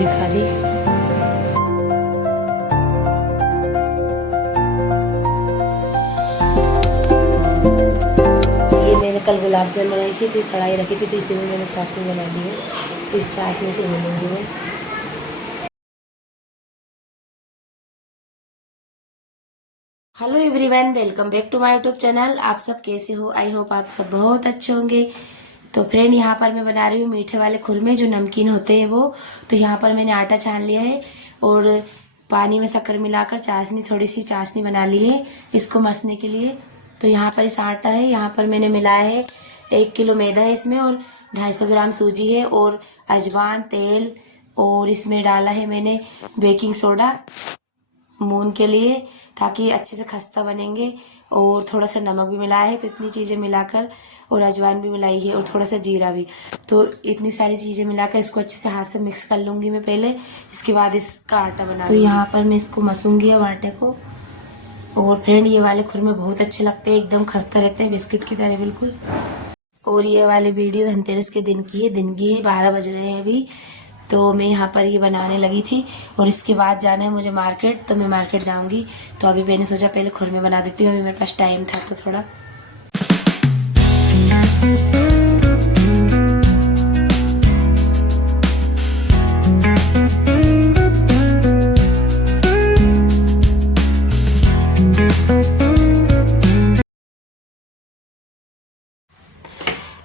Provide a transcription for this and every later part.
दिखा दी। ये मैंने कल गुलाब जामुन बनाई थी, तो कढ़ाई रखी थी, तो इसी में मैंने चाशनी बना ली है, तो इस चाशनी से भूनूंगी मैं। Hello everyone, welcome back to my YouTube channel. आप सब कैसे हो? आई होप आप सब बहुत अच्छे होंगे। तो फ्रेंड, यहाँ पर मैं बना रही हूँ मीठे वाले खुरमे, जो नमकीन होते हैं वो। तो यहाँ पर मैंने आटा छान लिया है और पानी में शक्कर मिलाकर चाशनी, थोड़ी सी चाशनी बना ली है इसको मसने के लिए। तो यहाँ पर इस आटा है, यहाँ पर मैंने मिलाया है 1 किलो मैदा है इसमें, और 250 ग्राम सूजी है, और अजवान, तेल, और इसमें डाला है मैंने बेकिंग सोडा मून के लिए, ताकि अच्छे से खस्ता बनेंगे, और थोड़ा सा नमक भी मिलाया है। तो इतनी चीज़ें मिलाकर, और अजवाइन भी मिलाई है, और थोड़ा सा जीरा भी। तो इतनी सारी चीज़ें मिलाकर इसको अच्छे से हाथ से मिक्स कर लूँगी मैं पहले, इसके बाद इसका आटा बना। तो यहाँ पर मैं इसको मसूंगी अब आटे को। और फ्रेंड, ये वाले खुरमे बहुत अच्छे लगते हैं, एकदम खस्ता रहते हैं, बिस्किट की तरह बिल्कुल। और ये वाली वीडियो धनतेरस के दिन की है, 12 बज रहे हैं अभी। तो मैं यहाँ पर ये बनाने लगी थी, और इसके बाद जाना है मुझे मार्केट, तो मैं मार्केट जाऊँगी। तो अभी मैंने सोचा पहले खुरमे बना देती हूँ, अभी मेरे पास टाइम था तो थोड़ा।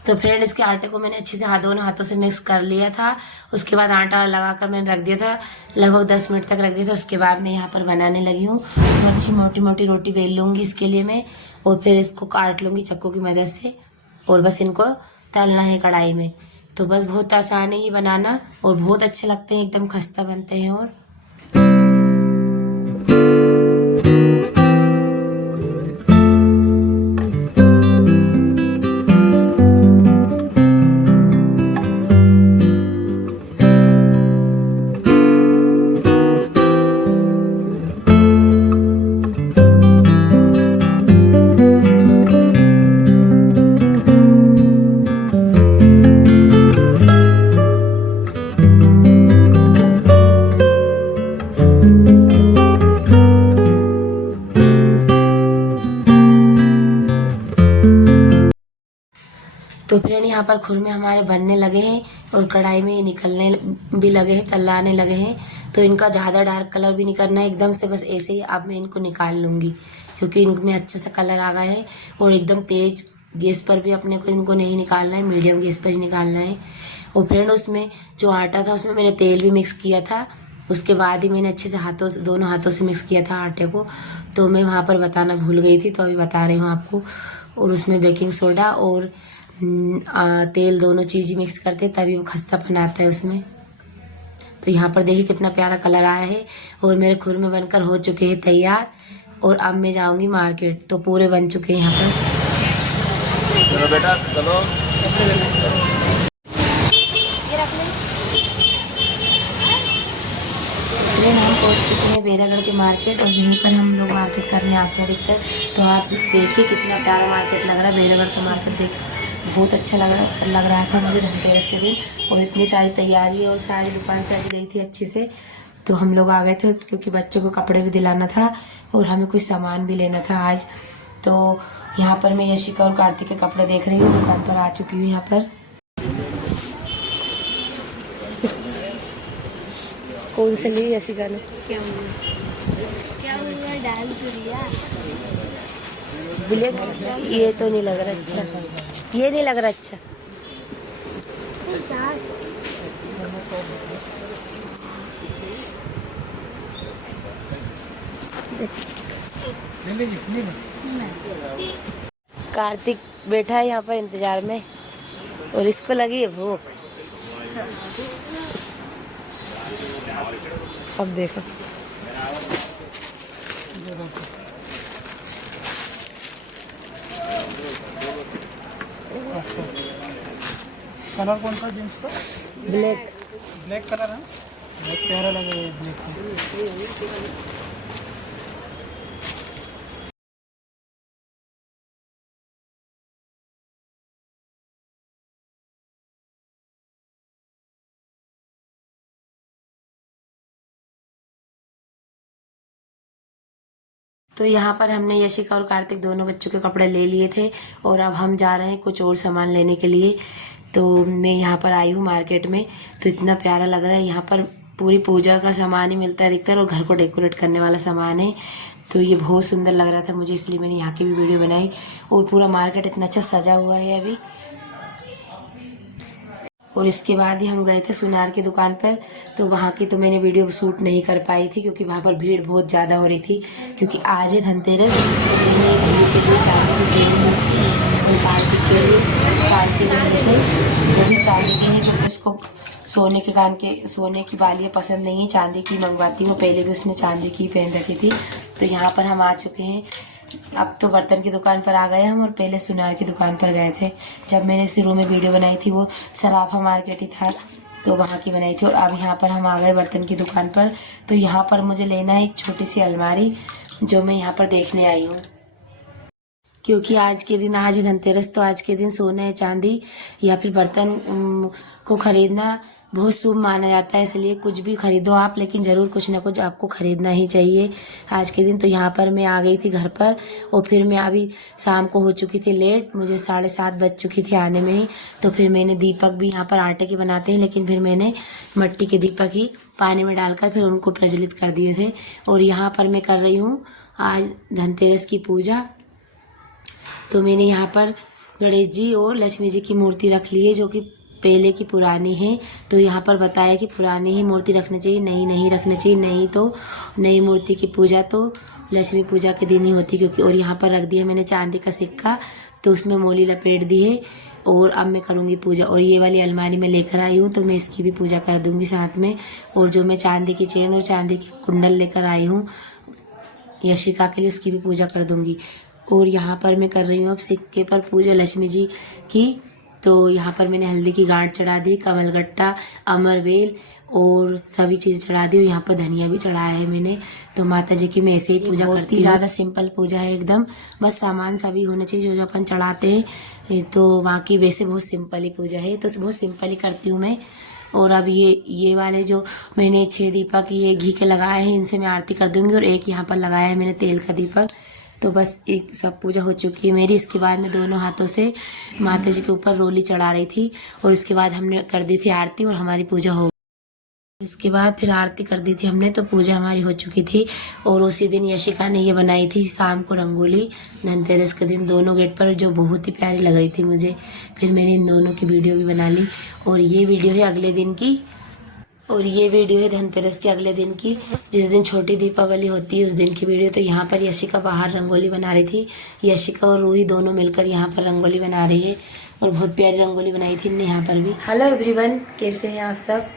तो फ्रेंड, इसके आटे को मैंने अच्छे से दोनों हाथों से मिक्स कर लिया था। उसके बाद आटा लगाकर मैंने रख दिया था, लगभग 10 मिनट तक रख दिया था। उसके बाद मैं यहाँ पर बनाने लगी हूँ। तो अच्छी मोटी मोटी रोटी बेल लूँगी इसके लिए मैं, और फिर इसको काट लूँगी चक्कू की मदद से, और बस इनको तलना है कढ़ाई में। तो बस बहुत आसान है ये बनाना, और बहुत अच्छे लगते हैं, एकदम खस्ता बनते हैं। और तो फ्रेंड, यहाँ पर खुरमे हमारे बनने लगे हैं, और कढ़ाई में ये निकलने भी लगे हैं, तलाने लगे हैं। तो इनका ज़्यादा डार्क कलर भी नहीं करना है एकदम से, बस ऐसे ही अब मैं इनको निकाल लूँगी, क्योंकि इनमें अच्छे से कलर आ गया है। और एकदम तेज़ गैस पर भी अपने को इनको नहीं निकालना है, मीडियम गैस पर ही निकालना है। और फ्रेंड, उसमें जो आटा था उसमें मैंने तेल भी मिक्स किया था, उसके बाद ही मैंने अच्छे से दोनों हाथों से मिक्स किया था आटे को। तो मैं वहाँ पर बताना भूल गई थी, तो अभी बता रही हूँ आपको। और उसमें बेकिंग सोडा और तेल, दोनों चीज़ ही मिक्स करते तभी वो खस्तापन आता है उसमें। तो यहाँ पर देखिए कितना प्यारा कलर आया है, और मेरे खुरमे बनकर हो चुके हैं तैयार। और अब मैं जाऊँगी मार्केट, तो पूरे बन चुके हैं यहाँ पर। चलो बेटा चलो। ट्रेन हम पहुँच चुके हैं बैरागढ़ के मार्केट, और यहीं पर हम लोग मार्केट करने आते हैं अधिकतर। तो आप देखिए कितना प्यारा मार्केट लग रहा है, बैरागढ़ का मार्केट देख बहुत अच्छा लग रहा था मुझे धनतेरस के दिन। और इतनी सारी तैयारी, और सारी दुकान सज गई थी अच्छे से। तो हम लोग आ गए थे, क्योंकि बच्चों को कपड़े भी दिलाना था, और हमें कुछ सामान भी लेना था आज। तो यहाँ पर मैं यशिका और कार्तिक के कपड़े देख रही हूँ, दुकान पर आ चुकी हूँ यहाँ पर। कौन सा ली यशिका ने? क्या हुआ डांस किया? ब्लैक? ये तो नहीं लग रहा अच्छा, ये नहीं लग रहा अच्छा। कार्तिक बैठा है यहाँ पर इंतजार में, और इसको लगी है भूख। अब देखो, कलर कौन सा जींस का? ब्लैक। ब्लैक कलर है, बहुत प्यारा लग रहा है। तो यहाँ पर हमने यशिका और कार्तिक दोनों बच्चों के कपड़े ले लिए थे और अब हम जा रहे हैं कुछ और सामान लेने के लिए। तो मैं यहाँ पर आई हूँ मार्केट में, तो इतना प्यारा लग रहा है। यहाँ पर पूरी पूजा का सामान ही मिलता है अधिकतर और घर को डेकोरेट करने वाला सामान है। तो ये बहुत सुंदर लग रहा था मुझे, इसलिए मैंने यहाँ की भी वीडियो बनाई। और पूरा मार्केट इतना अच्छा सजा हुआ है अभी। और इसके बाद ही हम गए थे सुनार की दुकान पर, तो वहाँ की तो मैंने वीडियो शूट नहीं कर पाई थी क्योंकि वहाँ पर भीड़ बहुत ज़्यादा हो रही थी। क्योंकि आज है धनतेरस, तो मैंने भैया के लिए चांदी की चेन और कार्तिक के लिए कान के वो भी चांदी के हैं क्योंकि उसको सोने की बालियाँ पसंद नहीं है, चांदी की मंगवाती हूँ। पहले भी उसने चांदी की पहन रखी थी। तो यहाँ पर हम आ चुके हैं। अब तो बर्तन की दुकान पर आ गए हम और पहले सुनार की दुकान पर गए थे। जब मैंने शुरू में वीडियो बनाई थी वो सराफा मार्केट ही था, तो वहाँ की बनाई थी। और अब यहाँ पर हम आ गए बर्तन की दुकान पर। तो यहाँ पर मुझे लेना है एक छोटी सी अलमारी, जो मैं यहाँ पर देखने आई हूँ। क्योंकि आज के दिन, आज ही धनतेरस, तो आज के दिन सोना चांदी या फिर बर्तन को खरीदना बहुत शुभ माना जाता है। इसलिए कुछ भी खरीदो आप, लेकिन ज़रूर कुछ ना कुछ आपको खरीदना ही चाहिए आज के दिन। तो यहाँ पर मैं आ गई थी घर पर और फिर मैं अभी शाम को हो चुकी थी लेट, मुझे 7:30 बज चुकी थी आने में ही। तो फिर मैंने दीपक भी, यहाँ पर आटे के बनाते हैं लेकिन फिर मैंने मिट्टी के दीपक ही पानी में डालकर फिर उनको प्रज्वलित कर दिए थे। और यहाँ पर मैं कर रही हूँ आज धनतेरस की पूजा। तो मैंने यहाँ पर गणेश जी और लक्ष्मी जी की मूर्ति रख ली है, जो कि पहले की पुरानी है। तो यहाँ पर बताया कि पुरानी ही मूर्ति रखनी चाहिए, नई नहीं रखनी चाहिए। नहीं तो नई मूर्ति की पूजा तो लक्ष्मी पूजा के दिन ही होती, क्योंकि। और यहाँ पर रख दिया मैंने चांदी का सिक्का, तो उसमें मोली लपेट दी है। और अब मैं करूँगी पूजा। और ये वाली अलमारी में लेकर आई हूँ, तो मैं इसकी भी पूजा कर दूँगी साथ में। और जो मैं चांदी की चेन और चांदी की कुंडल लेकर आई हूँ यशिका के लिए, उसकी भी पूजा कर दूँगी। और यहाँ पर मैं कर रही हूँ अब सिक्के पर पूजा लक्ष्मी जी की। तो यहाँ पर मैंने हल्दी की गांठ चढ़ा दी, कमलगट्टा, अमरवेल और सभी चीज़ चढ़ा दी। और यहाँ पर धनिया भी चढ़ाया है मैंने। तो माता जी की मैं ऐसे ही पूजा करती हूँ। ज़्यादा सिंपल पूजा है एकदम, बस सामान सभी होना चाहिए जो जो अपन चढ़ाते हैं। तो वहाँ की वैसे बहुत सिंपल ही पूजा है, तो बहुत सिंपल ही करती हूँ मैं। और अब ये वाले जो मैंने 6 दीपक ये घी के लगाए हैं, इनसे मैं आरती कर दूँगी। और एक यहाँ पर लगाया है मैंने तेल का दीपक। तो बस एक सब पूजा हो चुकी है मेरी। इसके बाद मैं दोनों हाथों से माता जी के ऊपर रोली चढ़ा रही थी। और उसके बाद हमने कर दी थी आरती और हमारी पूजा हो। इसके बाद फिर आरती कर दी थी हमने, तो पूजा हमारी हो चुकी थी। और उसी दिन यशिका ने ये बनाई थी शाम को रंगोली, धनतेरस के दिन दोनों गेट पर, जो बहुत ही प्यारी लग रही थी मुझे। फिर मैंने इन दोनों की वीडियो भी बना ली। और ये वीडियो है अगले दिन की, और ये वीडियो है धनतेरस के अगले दिन की, जिस दिन छोटी दीपावली होती है उस दिन की वीडियो। तो यहाँ पर यशिका बाहर रंगोली बना रही थी। यशिका और रूही दोनों मिलकर यहाँ पर रंगोली बना रही है और बहुत प्यारी रंगोली बनाई थी इनने यहाँ पर भी। हेलो एवरीवन, कैसे हैं आप सब?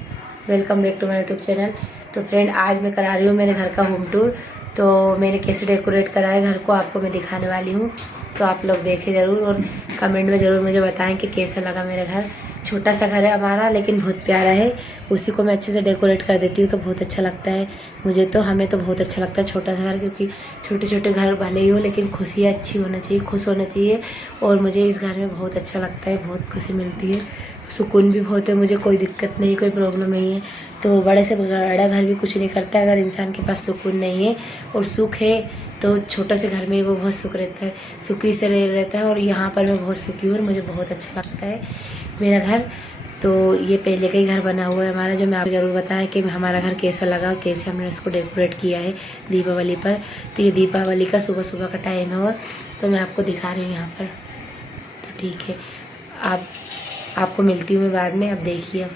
Welcome back to my YouTube channel. तो फ्रेंड, आज मैं करा रही हूँ मेरे घर का होम टूर। तो मैंने कैसे डेकोरेट करा है घर को आपको मैं दिखाने वाली हूँ। तो आप लोग देखें ज़रूर और कमेंट में ज़रूर मुझे बताएं कि कैसा लगा मेरा घर। छोटा सा घर है हमारा, लेकिन बहुत प्यारा है। उसी को मैं अच्छे से डेकोरेट कर देती हूँ तो बहुत अच्छा लगता है मुझे। तो हमें तो बहुत अच्छा लगता है छोटा सा घर, क्योंकि छोटे छोटे घर भले ही हो लेकिन खुशियाँ अच्छी होना चाहिए, खुश होना चाहिए। और मुझे इस घर में बहुत अच्छा लगता है, बहुत खुशी मिलती है, सुकून भी बहुत है मुझे। कोई दिक्कत नहीं, कोई प्रॉब्लम नहीं है। तो बड़े से बड़ा घर भी कुछ नहीं करता अगर इंसान के पास सुकून नहीं है। और सुख है तो छोटे से घर में वो बहुत सुख रहता है, सुखी से रहता है। और यहाँ पर मैं बहुत सुखी हूँ और मुझे बहुत अच्छा लगता है मेरा घर। तो ये पहले का ही घर बना हुआ है हमारा, जो मैं आपको ज़रूर बताएं कि हमारा घर कैसा लगा, कैसे हमने उसको डेकोरेट किया है दीपावली पर। तो ये दीपावली का सुबह सुबह का टाइम है और तो मैं आपको दिखा रही हूँ यहाँ पर। तो ठीक है, आपको मिलती हूँ मैं बाद में, आप देखिए।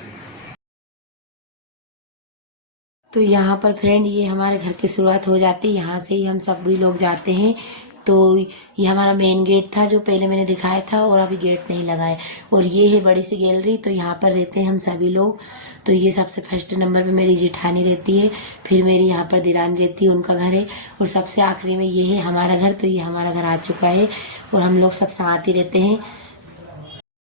तो यहाँ पर फ्रेंड ये हमारे घर की शुरुआत हो जाती है, यहाँ से ही हम सभी लोग जाते हैं। तो ये हमारा मेन गेट था जो पहले मैंने दिखाया था, और अभी गेट नहीं लगा है। और ये है बड़ी सी गैलरी, तो यहाँ पर रहते हैं हम सभी लोग। तो ये सबसे फर्स्ट नंबर पे मेरी जेठानी रहती है, फिर मेरी यहाँ पर दिरानी रहती है, उनका घर है। और सबसे आखिरी में ये है हमारा घर। तो ये हमारा घर आ चुका है और हम लोग सब साथ ही रहते हैं।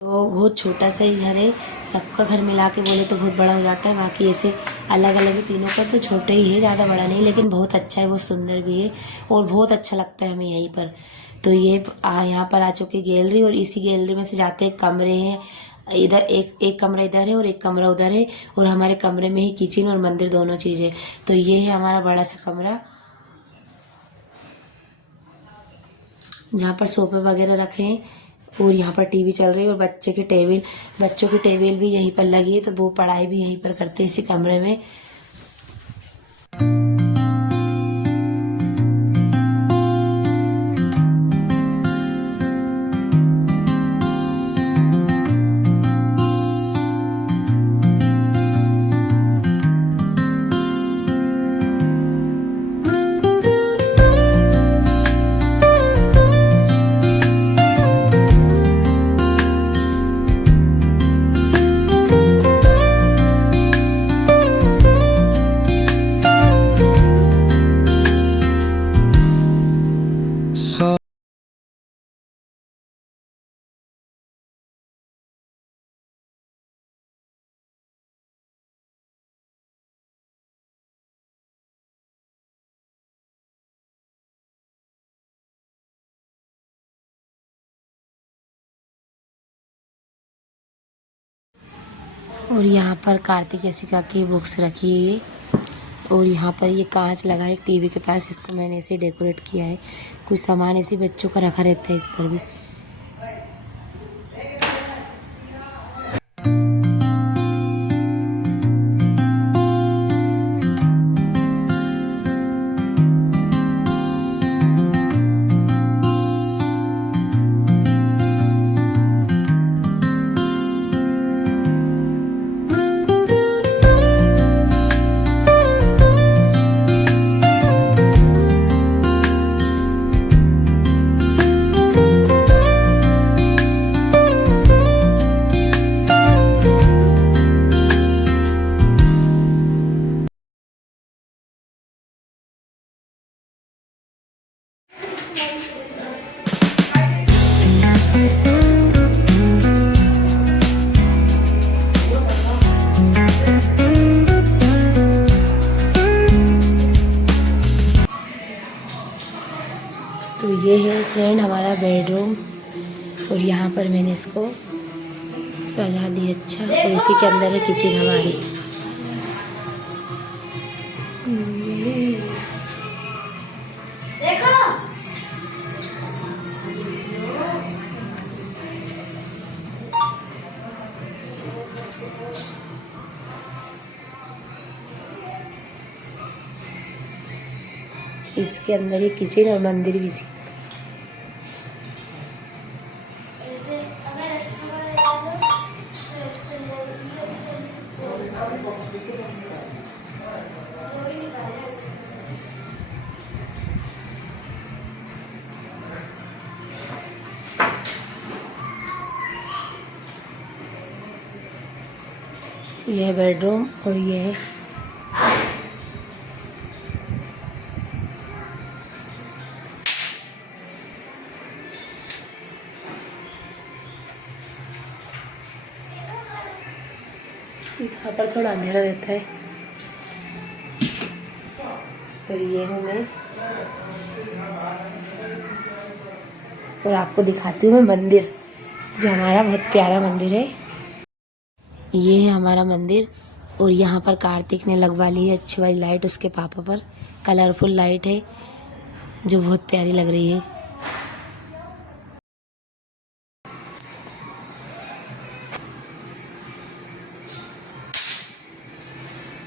तो बहुत छोटा सा ही घर है, सबका घर मिला के बोले तो बहुत बड़ा हो जाता है। बाकी ऐसे अलग अलग ही तीनों का तो छोटे ही है, ज़्यादा बड़ा नहीं, लेकिन बहुत अच्छा है, बहुत सुंदर भी है और बहुत अच्छा लगता है हमें यहीं पर। तो ये यहाँ पर आ चुके गैलरी, और इसी गैलरी में से जाते हैं कमरे हैं। इधर एक कमरा इधर है और एक कमरा उधर है, और हमारे कमरे में ही किचन और मंदिर दोनों चीज़ें। तो ये है हमारा बड़ा सा कमरा। जहाँ पर सोफे वगैरह रखे हैं और यहाँ पर टीवी चल रही है। और बच्चों की टेबल भी यहीं पर लगी है, तो वो पढ़ाई भी यहीं पर करते हैं इसी कमरे में। और यहाँ पर कार्तिकेशिका की बुक्स रखी है। और यहाँ पर ये कांच लगा है टीवी के पास, इसको मैंने ऐसे डेकोरेट किया है। कुछ सामान ऐसे बच्चों का रखा रहता है इस पर भी। तो ये है फ्रेंड हमारा बेडरूम। और यहाँ पर मैंने इसको सजा दी अच्छा। और इसी के अंदर है किचन हमारी। इसके अंदर ही किचन और मंदिर भी। यह है बेडरूम और ये है यहाँ पर थोड़ा अंधेरा रहता है। और ये हूँ मैं। और आपको दिखाती हूँ मैं मंदिर, जो हमारा बहुत प्यारा मंदिर है। ये है हमारा मंदिर। और यहाँ पर कार्तिक ने लगवा ली है अच्छी वाली लाइट उसके पापा पर। कलरफुल लाइट है जो बहुत प्यारी लग रही है।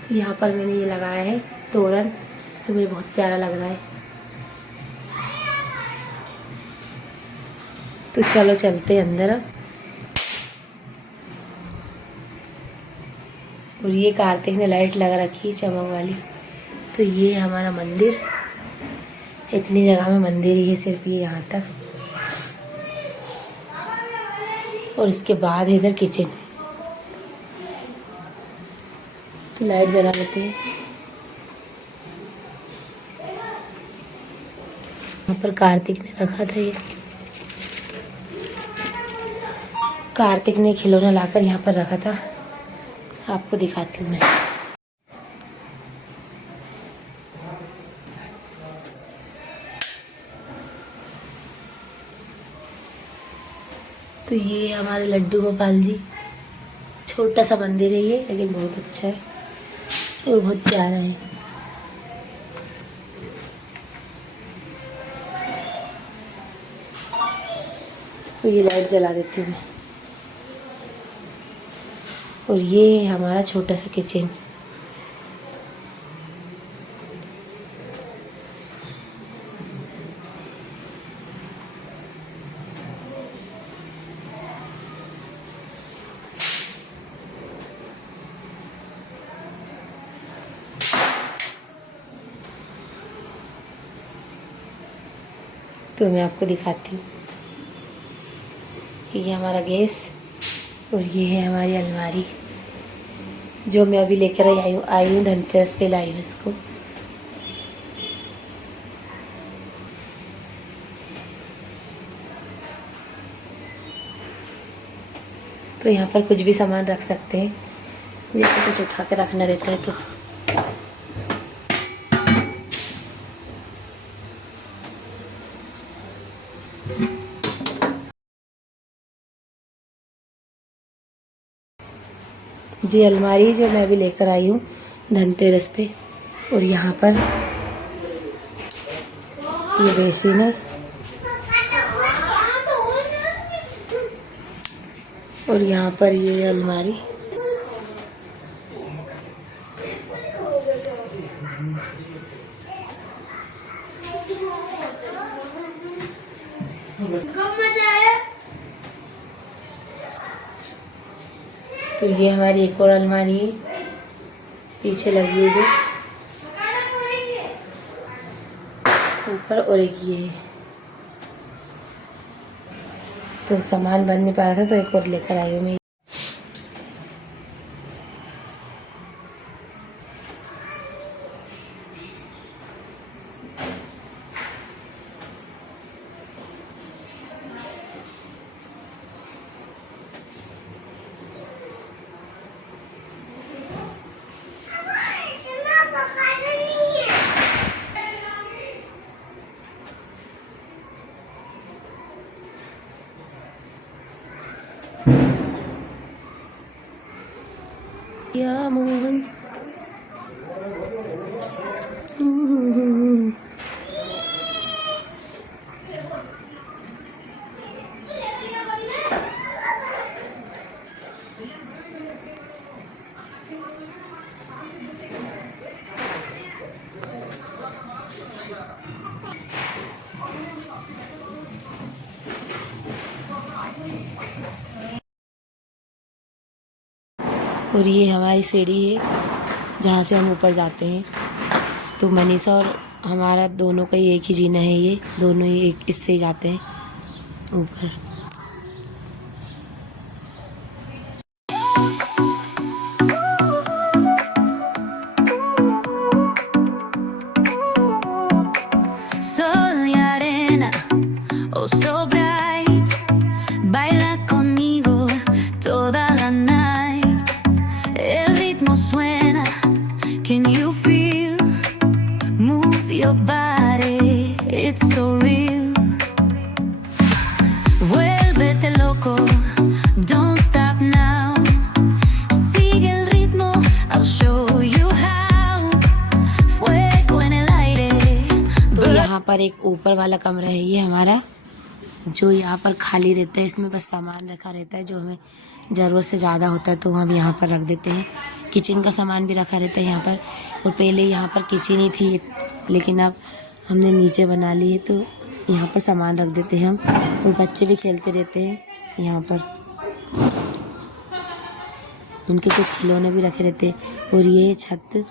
तो यहाँ पर मैंने ये लगाया है तोरण, तो मुझे बहुत प्यारा लग रहा है। तो चलो चलते हैं अंदर। और ये कार्तिक ने लाइट लगा रखी है चमक वाली। तो ये है हमारा मंदिर। इतनी जगह में मंदिर ही है सिर्फ ये यहाँ तक। और इसके बाद इधर किचन। तो लाइट जला लेते हैं। यहाँ पर कार्तिक ने रखा था ये। कार्तिक ने खिलौना लाकर यहाँ पर रखा था। आपको दिखाती हूँ मैं। तो ये हमारे लड्डू गोपाल जी। छोटा सा मंदिर है ये, लेकिन बहुत अच्छा है और बहुत प्यारा है। तो ये लाइट जला देती हूँ मैं। और ये है हमारा छोटा सा किचन। तो मैं आपको दिखाती हूँ। ये हमारा गैस और ये है हमारी अलमारी जो मैं अभी लेकर आई हूँ धनतेरस पे लाई हूँ इसको। तो यहाँ पर कुछ भी सामान रख सकते हैं, जैसे कुछ उठा के रखना रहता है तो जी अलमारी जो मैं अभी लेकर आई हूँ धनतेरस पे। और यहाँ पर ये बेसिन है और यहाँ पर ये अलमारी। कब मजा आया? तो ये हमारी एक और अलमारी है पीछे लगी है जो ऊपर, और एक ये है। तो सामान बन नहीं पा रहा था तो एक और लेकर आई हूँ मैं। या मोहन और ये हमारी सीढ़ी है जहाँ से हम ऊपर जाते हैं। तो मनीषा और हमारा दोनों का ही एक ही जीना है, ये दोनों ही एक इससे जाते हैं ऊपर। Sol y arena, oh so bright, baila conmigo toda la night. El ritmo suena, can you feel? Move your body, it's so real. Vuélvete loco, don't stop now. Sigue el ritmo, I'll show you how. Fuego en el aire. तो यहाँ पर एक ऊपर वाला कमरा है ये हमारा, जो यहाँ पर खाली रहता है। इसमें बस सामान रखा रहता है, जो हमें ज़रूरत से ज़्यादा होता है तो हम यहाँ पर रख देते हैं। किचन का सामान भी रखा रहता है यहाँ पर। और पहले यहाँ पर किचन ही थी, लेकिन अब हमने नीचे बना ली है तो यहाँ पर सामान रख देते हैं हम। और बच्चे भी खेलते रहते हैं यहाँ पर, उनके कुछ खिलौने भी रखे रहते हैं। और ये छत